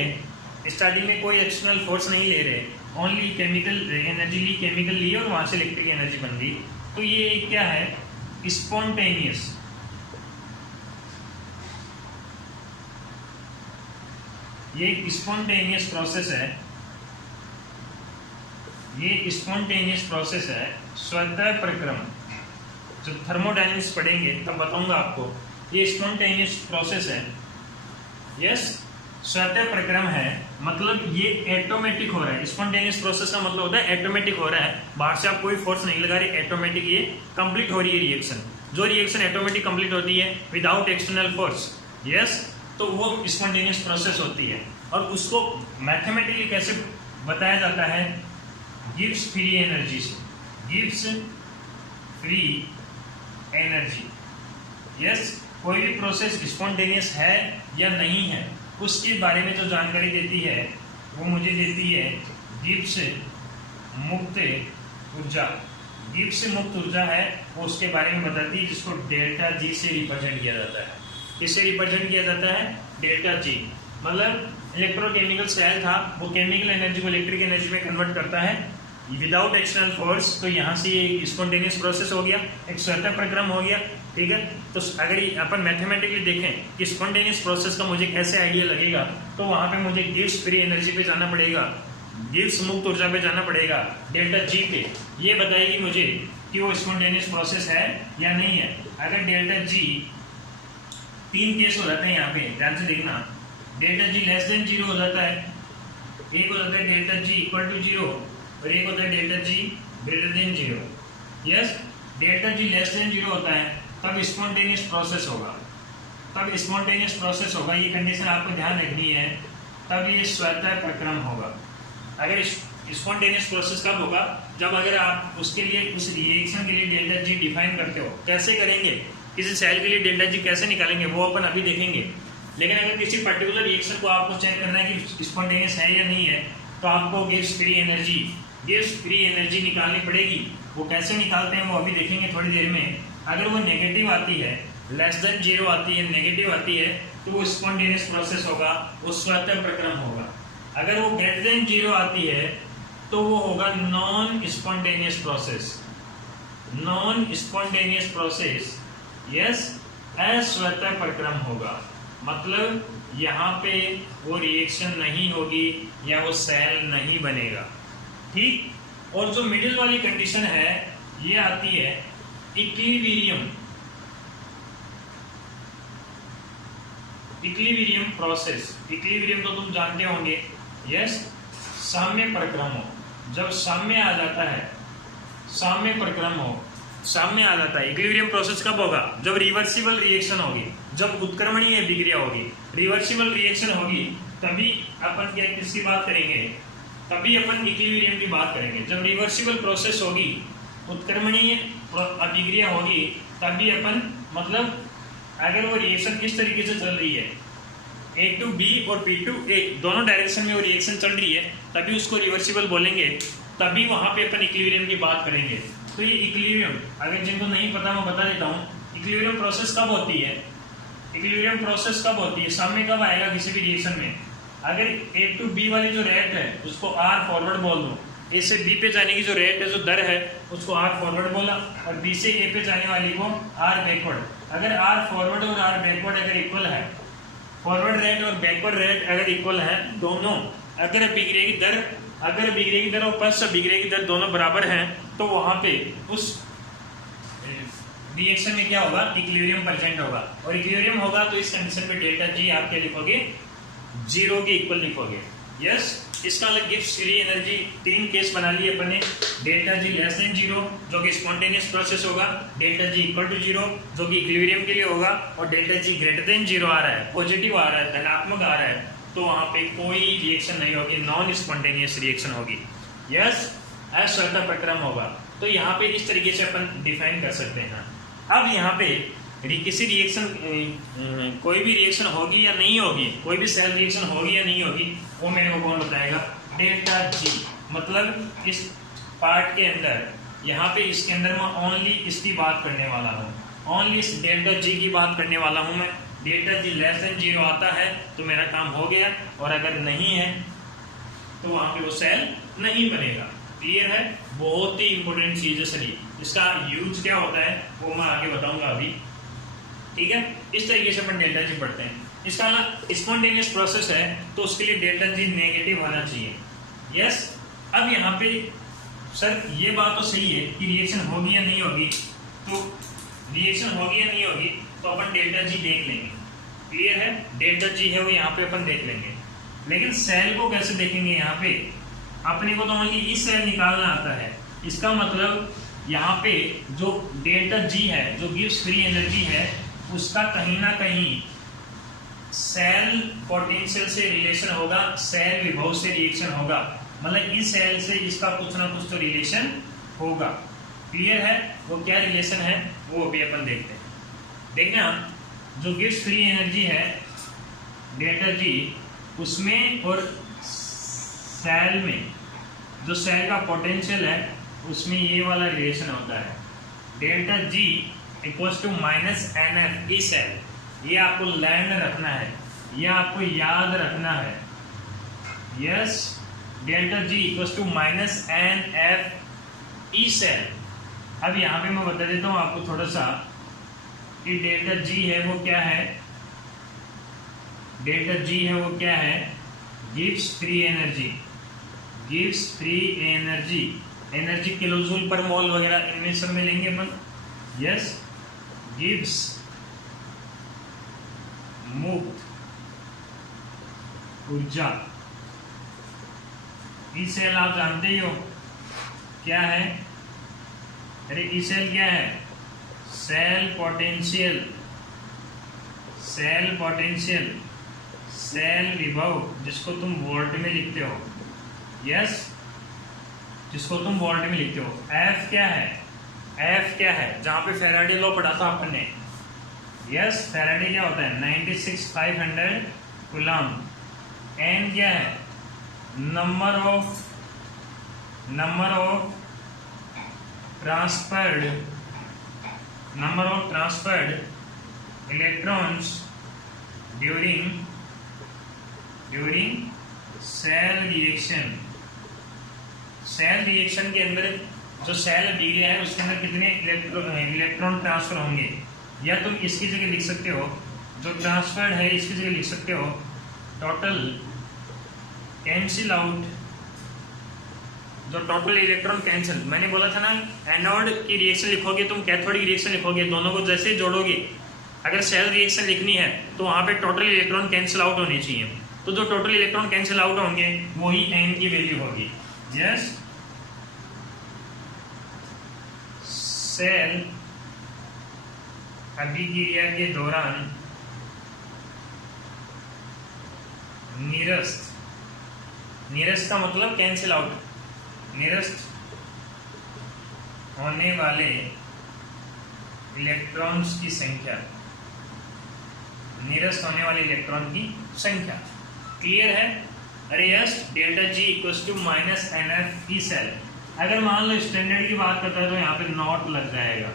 स्टार्टिंग में कोई एक्सटर्नल फोर्स नहीं ले रहे, ओनली केमिकल एनर्जी ली, केमिकल ली और वहाँ से इलेक्ट्रिक एनर्जी बन गई। तो ये क्या है, स्पॉन्टेनियस, ये स्पॉन्टेनियस प्रोसेस है, ये स्पॉन्टेनियस प्रोसेस है, स्वतः प्रक्रम। जब थर्मोडायनेमिक्स पढ़ेंगे तब बताऊंगा आपको, ये स्पॉन्टेनियस प्रोसेस है। यस, स्वतः प्रक्रम है, मतलब ये ऑटोमेटिक हो रहा है। स्पॉन्टेनियस प्रोसेस का मतलब होता है ऑटोमेटिक हो रहा है, बाहर से आप कोई फोर्स नहीं लगा रहे, ऑटोमेटिक ये कंप्लीट हो रही है रिएक्शन। जो रिएक्शन ऑटोमेटिक कंप्लीट होती है विदाउट एक्सटर्नल फोर्स, यस, तो वो स्पॉन्टेनियस प्रोसेस होती है। और उसको मैथमेटिकली कैसे बताया जाता है, गिव्स फ्री एनर्जी से, गिव्स फ्री एनर्जी। यस, कोई भी प्रोसेस स्पॉन्टेनियस है या नहीं है उसके बारे में जो जानकारी देती है वो मुझे देती है गिब्स मुक्त ऊर्जा। गिब्स मुक्त ऊर्जा है वो उसके बारे में बताती है, जिसको डेल्टा जी से रिप्रेजेंट किया जाता है। किससे रिप्रेजेंट किया जाता है, डेल्टा जी। मतलब इलेक्ट्रोकेमिकल सेल था, वो केमिकल एनर्जी को इलेक्ट्रिक एनर्जी में कन्वर्ट करता है विदाउट एक्सटर्नल फोर्स। तो यहाँ से ये स्पॉन्टेनियस प्रोसेस हो गया, एक स्वतः प्रक्रम हो गया। ठीक है, तो अगर अपन मैथमेटिकली देखें कि स्पॉन्टेनियस प्रोसेस का मुझे कैसे आइडिया लगेगा, तो वहाँ पे मुझे गिब्स फ्री एनर्जी पे जाना पड़ेगा, गिब्स मुक्त ऊर्जा पे जाना पड़ेगा, डेल्टा जी पे। ये बताएगी मुझे कि वो स्पॉन्टेनियस प्रोसेस है या नहीं है। अगर डेल्टा जी, तीन केस हो जाते हैं यहाँ पे, ध्यान से देखना। Delta G less than zero हो जाता है, एक हो जाता है delta G equal to zero, और एक होता है delta G greater than zero. Yes, delta G less than zero होता है तब स्पॉन्टेनियस प्रोसेस होगा, तब स्पॉन्टेनियस प्रोसेस होगा। ये कंडीशन आपको ध्यान रखनी है, तब ये स्वतः प्रक्रम होगा। अगर स्पॉन्टेनियस प्रोसेस कब होगा, जब अगर आप उसके लिए उस रिएक्शन के लिए डेल्टा जी डिफाइन करते हो। कैसे करेंगे, किसी सेल के लिए डेल्टा जी कैसे निकालेंगे वो अपन अभी देखेंगे। लेकिन अगर किसी पर्टिकुलर रिएक्शन को आपको चेक करना है कि स्पॉन्टेनियस है या नहीं है, तो आपको Gibbs free energy, Gibbs free energy निकालनी पड़ेगी। वो कैसे निकालते हैं वो अभी देखेंगे थोड़ी देर में। अगर वो नेगेटिव आती है, लेस देन जीरो आती है, नेगेटिव आती है, तो वो स्पॉन्टेनियस प्रोसेस होगा, वो स्वतः प्रक्रम होगा। अगर वो ग्रेटर देन जीरो आती है तो वो होगा non spontaneous process, non spontaneous process. Yes, अस्वतः प्रक्रम होगा, मतलब यहाँ पे वो रिएक्शन नहीं होगी या वो सेल नहीं बनेगा। ठीक, और जो मिडिल वाली कंडीशन है ये आती है इक्विलिब्रियम। इक्विलिब्रियम प्रोसेस, इक्विलिब्रियम तो तुम जानते होंगे, यस, साम्य प्रक्रम हो, जब साम्य आ जाता है, साम्य प्रक्रम हो, सामने आ जाता है। इक्विलिब्रियम प्रोसेस कब होगा? जब रिवर्सिबल रिएक्शन होगी, जब उत्क्रमणीय अभिक्रिया होगी, रिवर्सिबल रिएक्शन होगी, तभी अपन क्या किसकी बात करेंगे, तभी अपन इक्विलिब्रियम की बात करेंगे। जब रिवर्सिबल प्रोसेस होगी, उत्क्रमणीय अभिक्रिया होगी, तभी अपन मतलब अगर वो रिएक्शन किस तरीके से चल रही है, A to B और B to A दोनों डायरेक्शन में वो रिएक्शन चल रही है, तभी उसको रिवर्सिबल बोलेंगे, तभी वहां पे अपन इक्विलिब्रियम की बात करेंगे। तो ये इक्विलिब्रियम, अगर जिनको नहीं पता मैं बता देता हूँ, इक्विलिब्रियम प्रोसेस कब होती है, इक्विलिब्रियम प्रोसेस कब होती है, सामने कब आएगा किसी भी रिएक्शन में, अगर A to B वाली जो रेट है उसको R फॉरवर्ड बोल दो, A से B पे जाने की जो रेट है, जो दर है, उसको R फॉरवर्ड बोला, और B से A पे जाने वाली को R बैकवर्ड। अगर R फॉरवर्ड और R बैकवर्ड अगर इक्वल है, फॉरवर्ड रेट और बैकवर्ड रेट अगर इक्वल है दोनों, अगर अभिक्रिया की दर, अगर अभिक्रिया की दर और पश्च अभिक्रिया की दर दोनों बराबर हैं, तो वहां पे उस रिएक्शन में क्या होगा, इक्विलिब्रियम प्रेजेंट होगा। और इक्विलिब्रियम होगा तो इस कंडीशन में डेल्टा जी आप क्या लिखोगे, 0 के इक्वल लिखोगे। यस, इसका अलग गिब्स फ्री एनर्जी 3 केस बना लिए अपन ने। डेल्टा जी लेस देन 0 जो कि स्पॉन्टेनियस प्रोसेस होगा, डेल्टा जी इक्वल टू 0 जो कि इक्विलिब्रियम के लिए होगा, और डेल्टा जी ग्रेटर देन 0 आ रहा है, पॉजिटिव आ रहा है, धनात्मक आ रहा है, तो वहां पे कोई रिएक्शन नहीं होगी, नॉन स्पॉन्टेनियस रिएक्शन होगी। यस, असर्ता प्रक्रम होगा। तो यहाँ पे इस तरीके से अपन डिफाइन कर सकते हैं। अब यहाँ पे किसी रिएक्शन, कोई भी रिएक्शन होगी या नहीं होगी, कोई भी सेल रिएक्शन होगी या नहीं होगी, वो मेरे को कौन बताएगा, डेल्टा जी। मतलब इस पार्ट के अंदर, यहाँ पे इसके अंदर मैं ओनली इसकी बात करने वाला हूँ, ओनली इस डेल्टा जी की बात करने वाला हूँ मैं। डेल्टा जी लेस देन 0 आता है तो मेरा काम हो गया, और अगर नहीं है तो वहां पे वो सेल नहीं बनेगा। क्लियर है? बहुत ही इंपॉर्टेंट चीज है सर। इसका यूज क्या होता है वो मैं आगे बताऊंगा अभी, ठीक है। इस तरीके से अपन डेल्टा जी पढ़ते हैं। इसका ना स्पॉन्टेनियस प्रोसेस है तो उसके लिए डेल्टा जी नेगेटिव होना चाहिए। यस, अब यहाँ पे सर ये बात तो सही है कि रिएक्शन होगी या नहीं होगी, तो रिएक्शन होगी या नहीं होगी तो अपन डेल्टा जी देख लेंगे। क्लियर है? डेल्टा जी है वो यहाँ पे अपन देख लेंगे, लेकिन सेल को कैसे देखेंगे? यहाँ पे अपने को तो ओनली इस सेल निकालना आता है। इसका मतलब यहाँ पे जो डेल्टा जी है, जो गिव्स फ्री एनर्जी है, उसका कहीं ना कहीं सेल पोटेंशियल से रिलेशन होगा, सेल विभव से रिएक्शन होगा, मतलब इस सेल से इसका कुछ ना कुछ तो रिलेशन होगा। क्लियर है? वो क्या रिलेशन है वो अभी अपन देखते हैं। देखना, जो गिव्स फ्री एनर्जी है डेल्टा जी, उसमें और सेल में, जो सेल का पोटेंशियल है उसमें ये वाला रिलेशन होता है, delta G equals to minus N F E cell. ये आपको लर्न रखना है, ये आपको याद रखना है। Yes, delta G equals to minus N F E cell. अब यहाँ पे मैं बता देता हूँ आपको थोड़ा सा कि डेल्टा जी है वो क्या है। डेल्टा जी है वो क्या है, gives free energy, gives free energy, energy kilojoule पर मोल वगैरह इनमें सब में लेंगे अपन। यस, गिव्स मुक्त ऊर्जा। ई सेल आप जानते ही हो क्या है, अरे ई सेल क्या है, cell potential, cell potential, cell विभव, जिसको तुम वोल्ट में लिखते हो। यस, जिसको तुम वोल्ट में लिखते हो। एफ क्या है, एफ क्या है, जहां पे फैराडे लॉ पढ़ा था आपने। यस, फैराडे क्या होता है, 96,500 कूलम। एन क्या है, number of transferred electrons during cell reaction. Cell reaction के अंदर जो सेल अभिक्रिया है उसके अंदर कितने इलेक्ट्रॉन ट्रांसफर होंगे, या तुम इसकी जगह लिख सकते हो, जो ट्रांसफर्ड है इसकी जगह लिख सकते हो, टोटल कैंसिल आउट जो टोटल इलेक्ट्रॉन कैंसिल, मैंने बोला था ना एनोड की रिएक्शन लिखोगे तुम कैथोड की रिएक्शन लिखोगे, दोनों को जैसे जोड़ोगे, अगर सेल रिएक्शन लिखनी है तो वहां पे टोटल इलेक्ट्रॉन कैंसिल आउट होनी चाहिए। तो जो टोटल इलेक्ट्रॉन कैंसिल आउट होंगे वही एन की वैल्यू होगी। यस, सेल अभिक्रिया के दौरान निरस्त, निरस्त का मतलब कैंसिल आउट, निरस्त होने वाले इलेक्ट्रॉन्स की संख्या, निरस्त होने वाले इलेक्ट्रॉन की संख्या। क्लियर है? अरे yes, delta G equals to minus N F E cell. अगर मान लो स्टैंडर्ड की बात करता है तो यहाँ पे नॉट लग जाएगा,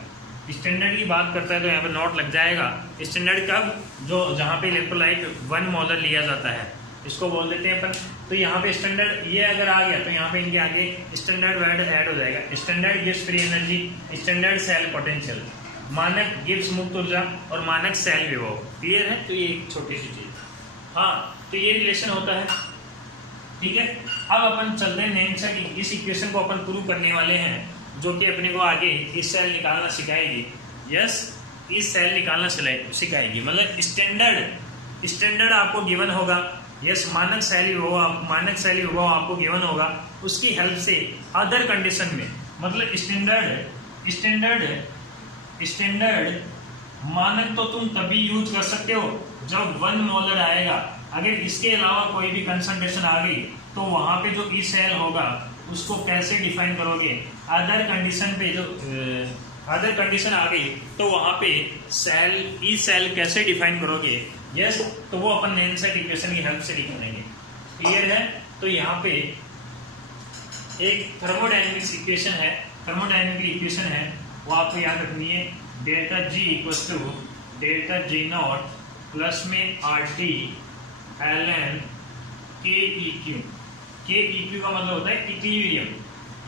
स्टैंडर्ड की बात करता है तो यहाँ पे नॉट लग जाएगा। स्टैंडर्ड कब, जो जहाँ पे इलेक्ट्रोलाइट 1 मोलर लिया जाता है इसको बोल देते हैं अपन। तो यहाँ पे स्टैंडर्ड ये अगर आ गया तो यहाँ पे इनके आगे स्टैंडर्ड वर्ड ऐड हो जाएगा। Standard gives free energy, standard cell potential, मानक गिव्स मुक्त ऊर्जा और मानक सेल विभव। क्लियर है? तो ये एक छोटी सी चीज, हाँ, तो ये रिलेशन होता है। ठीक है, अब अपन चलते हैं नेक्स्ट की, इस इक्वेशन को अपन प्रूव करने वाले हैं जो कि अपने को आगे इस सेल निकालना सिखाएगी। यस, इस सेल निकालना सिखाएगी, मतलब स्टैंडर्ड आपको गिवन होगा। यस, मानक सेल विभव आपको गिवन होगा, उसकी हेल्प से अदर कंडीशन में, मतलब स्टैंडर्ड मानक तो तुम तभी यूज कर सकते हो जब 1 मोलर आएगा। अगर इसके अलावा कोई भी कंसंट्रेशन आ गई तो वहां पे जो ई सेल होगा उसको कैसे डिफाइन करोगे? अदर कंडीशन पे जो अदर कंडीशन आ गई तो वहां पे सेल ई सेल कैसे डिफाइन करोगे? यस, तो वो अपन नेनसेट इक्वेशन की हेल्प से लिखेंगे। क्लियर है? तो यहाँ पे एक थर्मोडायनेमिक्स इक्वेशन है, थर्मोडायनेमिक इक्वेशन है, वो आपको याद रखनी है। Delta G equals to delta G not plus में R T L N K E Q. के ई क्यू का मतलब होता है इक्विलिब्रियम।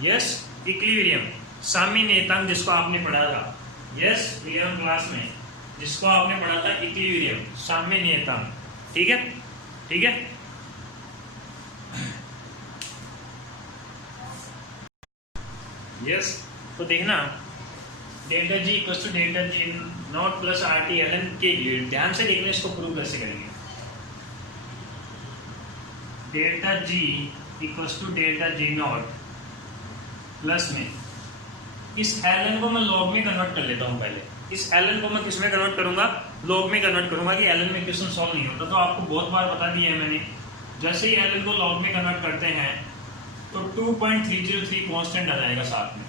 यस, इक्विलिब्रियम, साम्यनीयतांक जिसको आपने पढ़ा था, यस 11th क्लास में जिसको आपने पढ़ा था, इक्विलिब्रियम, साम्यनीयतांक। ठीक है, ठीक है। यस, तो देखना delta G equal to delta G not plus R T L N के लिए, ध्यान से देखना इसको प्रूव कैसे करेंगे। Delta G equal to delta G not plus में इस एल एन को मैं लॉग में कन्वर्ट कर लेता हूं। पहले इस एल एन को मैं किस में कन्वर्ट करूंगा? लॉग में कन्वर्ट करूंगा कि एल एन में क्वेश्चन सॉल्व नहीं होता। तो आपको बहुत बार बता दिया है मैंने, जैसे ही एल एन को लॉग में कन्वर्ट करते हैं तो 2.303 कांस्टेंट आ जाएगा साथ में।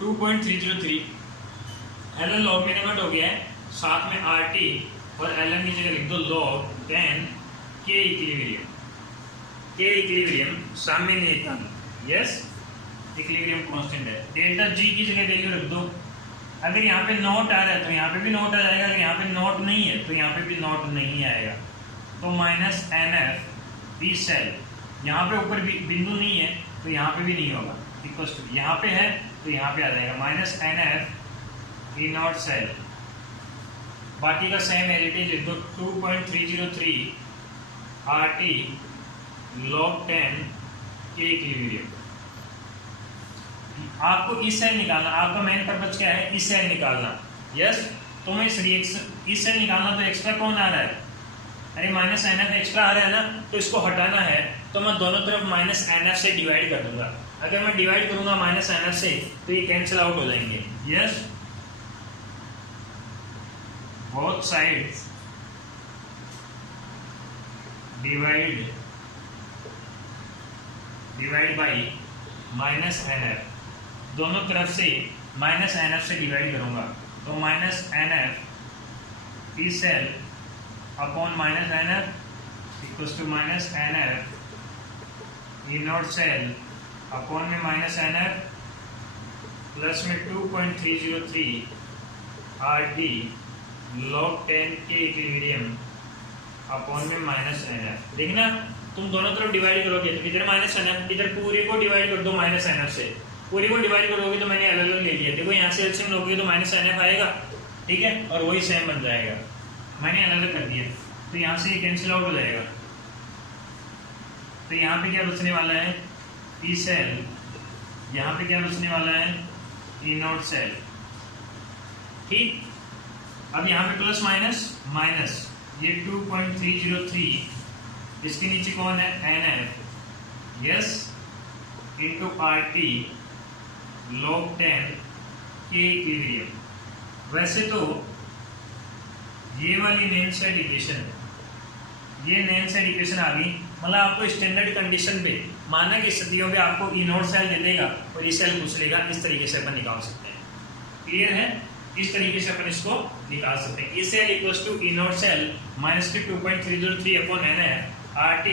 2.303 एल एन लॉग में कन्वर्ट हो गया है, साथ में आर टी और एल एन की जगह लिख दो लॉग 10 के इक्विलिब्रियम। के इक्विलिब्रियम साम्यनीयतांक, यस, इक्विलिब्रियम कांस्टेंट है। डेल्टा जी की जगह वैल्यू रख दो। अगर यहाँ पे नॉट आ रहा है तो यहाँ पे भी नॉट आ जाएगा, अगर यहाँ पे नॉट नहीं है तो यहाँ पे भी नॉट नहीं आएगा। तो minus N F B cell, यहाँ पे ऊपर बिंदु नहीं है तो यहाँ पे भी नहीं होगा, इक्वल्स टू यहाँ पे है तो यहाँ पे आ जाएगा minus N F E not cell. बाकी का सेम एलिटी लिख दो, 2.303 R T log 10 K equilibrium. आपको इस सेल निकालना, आपका मेन पर्पज क्या है? इस सेल निकालना। यस, तो मैं इस रिएक्शन इस सेल निकालना, तो एक्स्ट्रा कौन आ रहा है? अरे माइनस एन एफ एक्स्ट्रा आ रहा है ना, तो इसको हटाना है तो मैं दोनों तरफ माइनस एन एफ से डिवाइड कर दूंगा। अगर मैं डिवाइड करूंगा माइनस एन एफ से तो ये कैंसिल आउट हो जाएंगे। Yes, both sides divide by minus N F, दोनों तरफ से माइनस एन एफ से डिवाइड करूंगा तो minus N F E cell upon minus N F equals to minus N F E not cell upon में minus N F plus में 2.303 R T log 10 K equilibrium upon में minus N F. देखना तुम दोनों तरफ divide करोगे तो इधर माइनस एन एफ, इधर पूरे को डिवाइड कर दो माइनस एन एफ से, पूरे को डिवाइड करोगे तो मैंने अलग अलग ले लिया। देखो यहाँ से एलसीएम लोगे तो माइनस एन एफ आएगा, ठीक है, और वही सेम बन जाएगा, मैंने अलग अलग कर दिया। तो यहाँ से ये कैंसिल आउट हो जाएगा। तो यहाँ पे क्या बचने वाला है? ई सेल, यहाँ पे क्या बचने वाला है, ई नॉट सेल। ठीक, अब यहाँ पे प्लस माइनस माइनस, ये 2.303, इसके नीचे कौन है, NF, yes, into RT log 10 K equilibrium. वैसे तो ये वाली नेम सेट इक्वेशन, ये नेम सेट इक्वेशन आ गई, मतलब आपको स्टैंडर्ड कंडीशन पे, मानक स्थितियों पे आपको ई नॉट सेल दे देगा और ई सेल पूछ लेगा, इस तरीके से अपन निकाल सकते हैं। क्लियर है, इस तरीके से अपन इसको निकाल सकते हैं। E cell equals to E not cell minus के 2.303 upon NF RT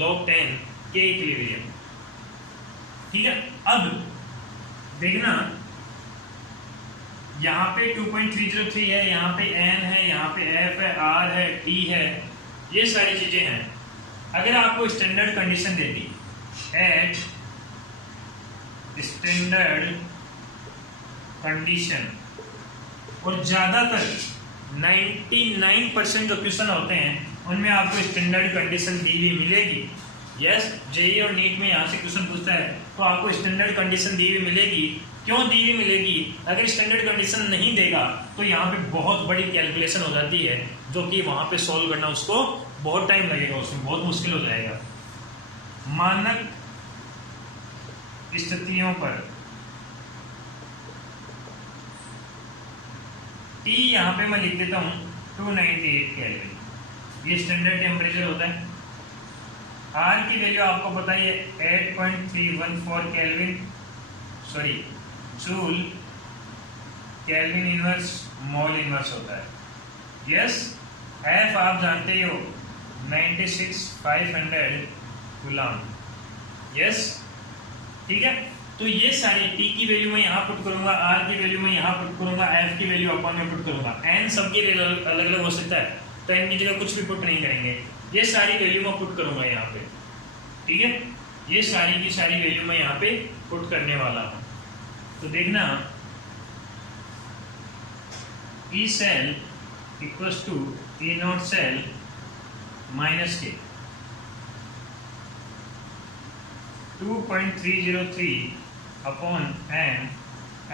log 10 K equilibrium. ठीक है, अब देखना यहाँ पे 2.303 है, यहाँ पे N है, यहाँ पे F है, R है, T है, ये सारी चीजें हैं। अगर आपको स्टैंडर्ड कंडीशन देती एट स्टैंडर्ड कंडीशन, और ज्यादातर 99% जो क्वेश्चन होते हैं उनमें आपको स्टैंडर्ड कंडीशन दी हुई मिलेगी। यस, जेईई और नीट में यहाँ से क्वेश्चन पूछता है तो आपको स्टैंडर्ड कंडीशन दी हुई मिलेगी। क्यों दी हुई मिलेगी? अगर स्टैंडर्ड कंडीशन नहीं देगा तो यहाँ पे बहुत बड़ी कैलकुलेशन हो जाती है, जो कि वहां पे सॉल्व करना उसको बहुत टाइम लगेगा, उसमें बहुत मुश्किल हो जाएगा। मानक स्थितियों पर T यहाँ पे मैं लिख देता हूँ 298 केल्विन, ये स्टैंडर्ड टेम्परेचर होता है। R की वैल्यू आपको पता है 8.314 kelvin, sorry joule kelvin inverse mole inverse होता है। यस, F आप जानते हो 96,500 कूलम। यस, ठीक है, तो ये सारी T की वैल्यू मैं यहाँ पुट करूंगा, R की वैल्यू मैं यहाँ पुट करूंगा, F की वैल्यू अपन में पुट करूंगा। N सबके लिए अलग अलग हो सकता है, तो N की जगह कुछ भी पुट नहीं करेंगे, ये सारी वैल्यू मैं पुट करूंगा यहाँ पे। ठीक है, ये सारी की सारी वैल्यू मैं यहाँ पे पुट करने वाला हूँ। तो देखना E cell equals to E not cell minus के 2.303 अपॉन N,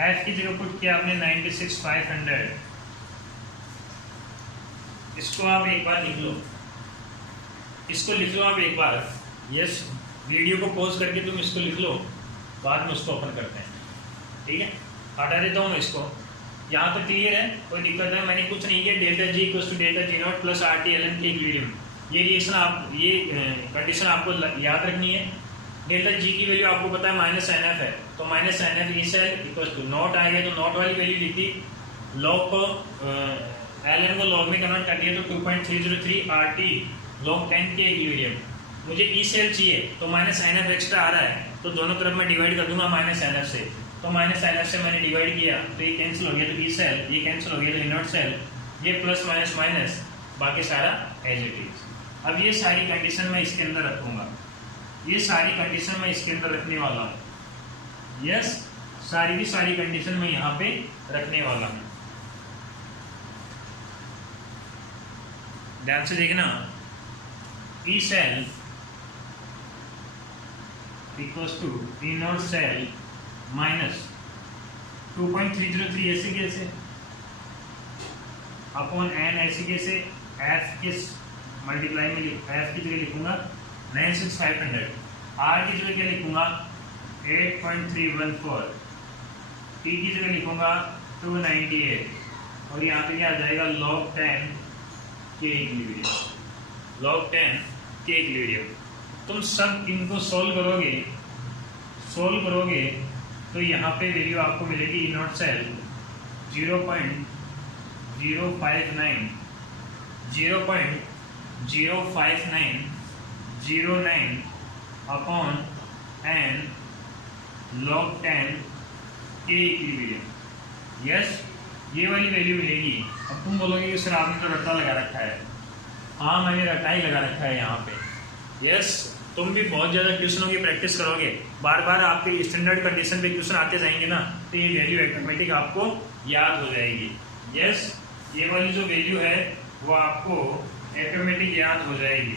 F की जगह पुट किया आपने 96,500। इसको आप एक बार लिख लो, इसको लिख लो आप एक बार। यस, वीडियो को पॉज करके तुम इसको लिख लो, बाद में उसको ओपन करते हैं। ठीक है, हटा देता हूँ मैं इसको। यहाँ तक क्लियर है, कोई दिक्कत है? मैंने कुछ नहीं किया, delta G equals to delta G not plus RT ln K equilibrium. ये रिएक्शन आप, ये कंडीशन आपको याद रखनी है। डेल्टा जी की वैल्यू आपको पता है माइनस NF है, तो minus NF E cell equals to not आएगा, तो नॉट वाली वैल्यू लिख दी, लॉग को ln को लॉग में कन्वर्ट कर दिया, तो 2.303 RT log 10 के इक्विलिब्रियम। मुझे ई सेल चाहिए तो माइनस NF एक्स्ट्रा आ रहा है, तो दोनों तरफ मैं डिवाइड कर दूंगा माइनस NF से, तो माइनस NF से मैंने डिवाइड किया तो ये कैंसिल हो गया, तो ई सेल ये कैंसिल हो गया, तो ई नॉट सेल ये प्लस माइनस माइनस, बाकी सारा एज इट इज। अब ये सारी कंडीशन मैं इसके अंदर रखूंगा, ये सारी कंडीशन मैं इसके अंदर रखने वाला हूँ। यस, सारी की सारी कंडीशन मैं यहाँ पे रखने वाला हूँ। ध्यान से देखना, E cell equals to E not cell minus 2.303 ऐसे कैसे अपॉन N ऐसे कैसे, F किस मल्टीप्लाई में F की जगह लिखूंगा 96,500, R की जगह क्या लिखूंगा 8.314, T की जगह लिखूंगा 298, और यहाँ पे क्या आ जाएगा log 10 K equilibrium, log 10 K equilibrium. तुम सब इनको सोल्व करोगे तो यहाँ पे वैल्यू आपको मिलेगी E not cell 0.05909 upon N log 10 K equilibrium. Yes, ये वाली वैल्यू मिलेगी। अब तुम बोलोगे कि सर आपने तो रट्टा लगा रखा है। हाँ, मैंने रट्टा ही लगा रखा है यहाँ पे। यस, तुम भी बहुत ज़्यादा क्वेश्चनों की प्रैक्टिस करोगे, बार बार आपके स्टैंडर्ड कंडीशन पे क्वेश्चन आते जाएंगे ना, तो ये वैल्यू ऑटोमेटिक आपको याद हो जाएगी। यस, ये वाली जो वैल्यू है वो आपको ऑटोमेटिक याद हो जाएगी।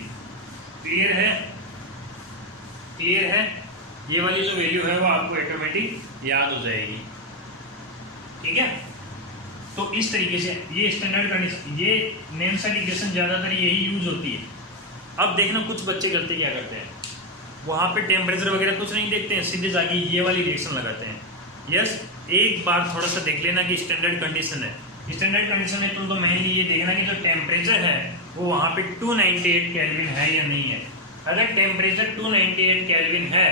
क्लियर है? क्लियर है? ये वाली जो वैल्यू है वो आपको ऑटोमेटिक याद हो जाएगी। ठीक है, तो इस तरीके से ये स्टैंडर्ड कंडीशन, ये नेम सेट इक्वेशन ज़्यादातर यही यूज होती है। अब देखना कुछ बच्चे करते क्या करते हैं, वहाँ पे टेम्परेचर वगैरह कुछ नहीं देखते हैं, सीधे जाके ये वाली रिएक्शन लगाते हैं। यस, एक बार थोड़ा सा देख लेना कि स्टैंडर्ड कंडीशन है। स्टैंडर्ड कंडीशन में तुम तो मेनली ये देखना कि जो टेम्परेचर है वो वहाँ पे 298 केल्विन है या नहीं है। अगर टेम्परेचर 298 केल्विन है,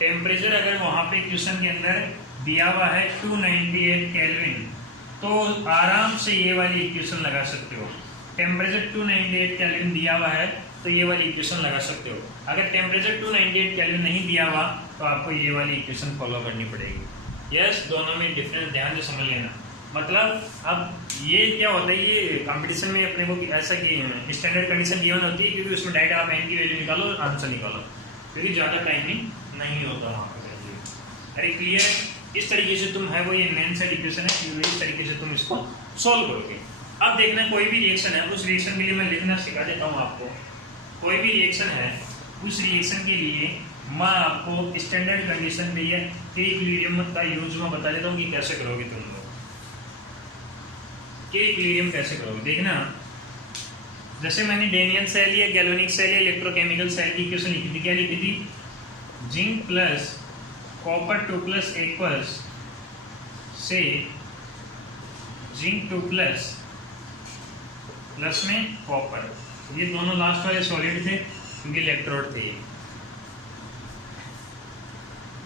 टेम्परेचर अगर वहाँ पे क्वेश्चन के अंदर दिया हुआ है 298 केल्विन, तो आराम से ये वाली इक्वेशन लगा सकते हो। टेम्परेचर 298 केल्विन दिया हुआ है तो ये वाली इक्वेशन लगा सकते हो। अगर टेम्परेचर 298 केल्विन नहीं दिया हुआ तो आपको ये वाली इक्वेशन फॉलो करनी पड़ेगी। यस, दोनों में डिफरेंस ध्यान से समझ लेना। मतलब अब ये क्या होता है, ये कंपटीशन में अपने को ऐसा कि स्टैंडर्ड कंडीशन गिवन होती है, क्योंकि उसमें डायरेक्ट आप एन की वैल्यू निकालो और आंसर निकालो, क्योंकि ज़्यादा टाइमिंग नहीं होता वहाँ पर। अरे क्लियर, इस तरीके से तुम है वो ये मेन सेट इक्वेशन है, इस तरीके से तुम इसको सॉल्व करोगे। अब देखना कोई भी रिएक्शन है, उस रिएक्शन के लिए मैं लिखना सिखा देता हूँ आपको। कोई भी रिएक्शन है, उस रिएक्शन के लिए मैं आपको स्टैंडर्ड कंडीशन में या के इक्विलिब्रियम का यूज मैं बता देता हूँ कि कैसे करोगे तुम लोग। के इक्विलिब्रियम कैसे करोगे देखना। जैसे मैंने डेनियल सेल या गैल्वेनिक सेल या इलेक्ट्रोकेमिकल सेल की इक्वेशन लिखी थी, क्या लिखी थी? Zinc plus copper 2 plus equals से जिंक 2 प्लस प्लस में कॉपर, ये दोनों लास्ट वाले सॉलिड थे क्योंकि इलेक्ट्रोड थे।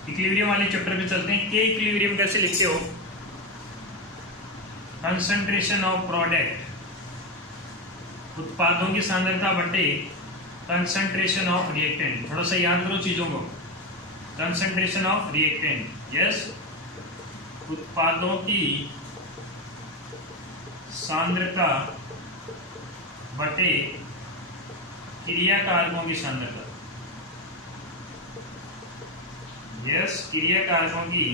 इक्विलिब्रियम वाले चैप्टर पे चलते हैं। के इक्विलिब्रियम कैसे लिखते हो? कंसंट्रेशन ऑफ प्रोडक्ट, उत्पादों की सांद्रता बटे कंसंट्रेशन ऑफ रिएक्टेंट। थोड़ा सा याद करो चीजों को। कंसंट्रेशन ऑफ रिएक्टेंट, यस, उत्पादों की सांद्रता बटे क्रियाकारकों की सांद्रता। यस, क्रियाकारकों की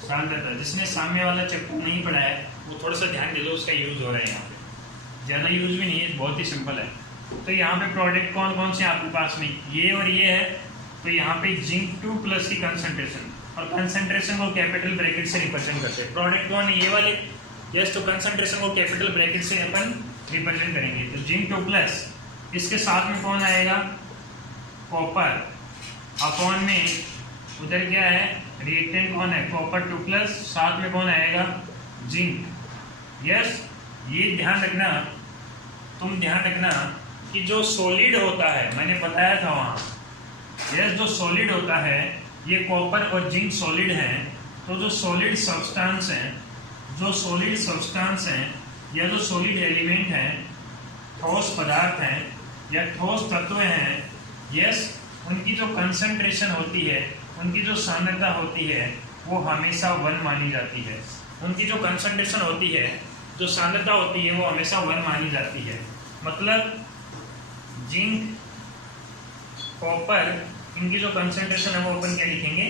सांद्रता। जिसने सामने वाला चैप्टर नहीं पढ़ा है वो थोड़ा सा ध्यान दे दो, उसका यूज हो रहा है यहाँ पे, ज़्यादा यूज भी नहीं है, बहुत ही सिंपल है। तो यहाँ पे प्रोडक्ट कौन कौन से आपके पास में, ये और ये है। तो यहाँ पे जिंक 2 प्लस की कंसंट्रेशन, और कंसंट्रेशन को कैपिटल ब्रैकेट से रिप्रेजेंट करते हैं। प्रोडक्ट कौन है? ये वाले। यस, तो कंसंट्रेशन को कैपिटल ब्रैकेट से अपन रिप्रेजेंट करेंगे। तो जिंक 2 प्लस, इसके साथ में कौन आएगा? कॉपर, अपॉन में उधर क्या है? रिएक्टेंट कौन है? कॉपर 2 प्लस, साथ में कौन आएगा? जिंक। यस, ये ध्यान रखना, तुम ध्यान रखना कि जो सॉलिड होता है, मैंने बताया था वहाँ, यस, जो सॉलिड होता है, ये कॉपर और जिंक सॉलिड हैं। तो जो सॉलिड सब्सटेंस हैं, जो सॉलिड सब्सटेंस हैं या जो सॉलिड एलिमेंट हैं, ठोस पदार्थ हैं या ठोस तत्व हैं, यस, उनकी जो कंसंट्रेशन होती है, उनकी जो सांद्रता होती है, वो हमेशा 1 मानी जाती है। उनकी जो कंसंट्रेशन होती है, जो सांद्रता होती है, वो हमेशा 1 मानी जाती है। मतलब जिंक, कॉपर, इनकी जो कंसंट्रेशन है वो अपन क्या लिखेंगे?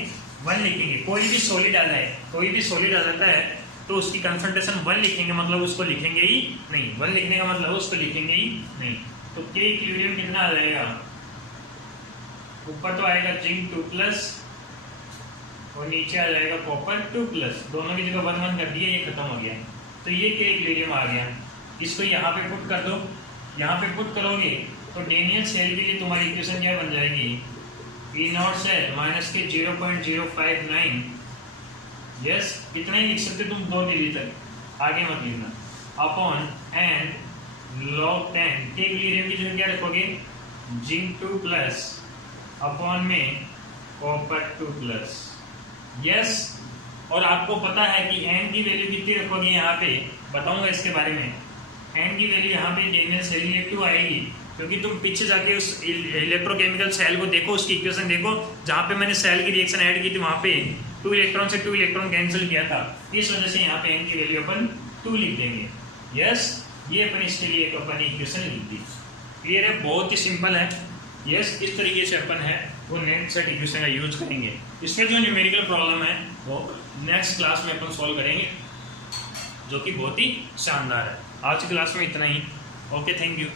1 लिखेंगे। कोई भी सॉलिड आ जाए, कोई भी सॉलिड आ जाता है तो उसकी कंसंट्रेशन 1 लिखेंगे, मतलब उसको लिखेंगे ही नहीं। 1 लिखने का मतलब उसको लिखेंगे ही नहीं। तो के इक्विलिब्रियम कितना आ जाएगा? ऊपर तो आएगा जिंक 2 प्लस और नीचे आ जाएगा कॉपर 2 प्लस। दोनों की जगह 1 1 कर दिया, ये खत्म हो गया। तो ये के इक्विलिब्रियम आ गया। इसको यहाँ पे पुट कर दो। यहाँ पे पुट करोगे तो डेनियल सेल के लिए तुम्हारी इक्वेशन क्या बन जाएगी? E नॉट सेल माइनस के 0.059, यस, इतना ही लिख सकते तुम 2 डिग्री तक, आगे मत लिखना, upon N log 10। K equilibrium की जगह क्या रखोगे? जिंक 2 प्लस अपॉन में कॉपर 2 प्लस। यस, और आपको पता है कि एन की वैल्यू कितनी रखोगे? यहाँ पे बताऊंगा इसके बारे में। एन की वैल्यू यहाँ पे डेनियल सेल के लिए 2 आएगी, क्योंकि तुम पीछे जाके उस इलेक्ट्रोकेमिकल सेल को देखो, उसकी इक्वेशन देखो, जहाँ पे मैंने सेल की रिएक्शन ऐड की थी, वहाँ पे 2 इलेक्ट्रॉन से 2 इलेक्ट्रॉन कैंसिल किया था। इस वजह से यहाँ पे एन की वैल्यू अपन 2 लिख देंगे। यस, ये अपन इसके लिए एक अपन इक्वेशन लिख दी। क्लियर है? बहुत ही सिंपल है। यस, इस तरीके से अपन है वो नेट सेट इक्वेशन का यूज करेंगे। इसमें जो न्यूमेरिकल प्रॉब्लम है वो नेक्स्ट क्लास में अपन सॉल्व करेंगे, जो कि बहुत ही शानदार है। आज की क्लास में इतना ही। Okay, thank you.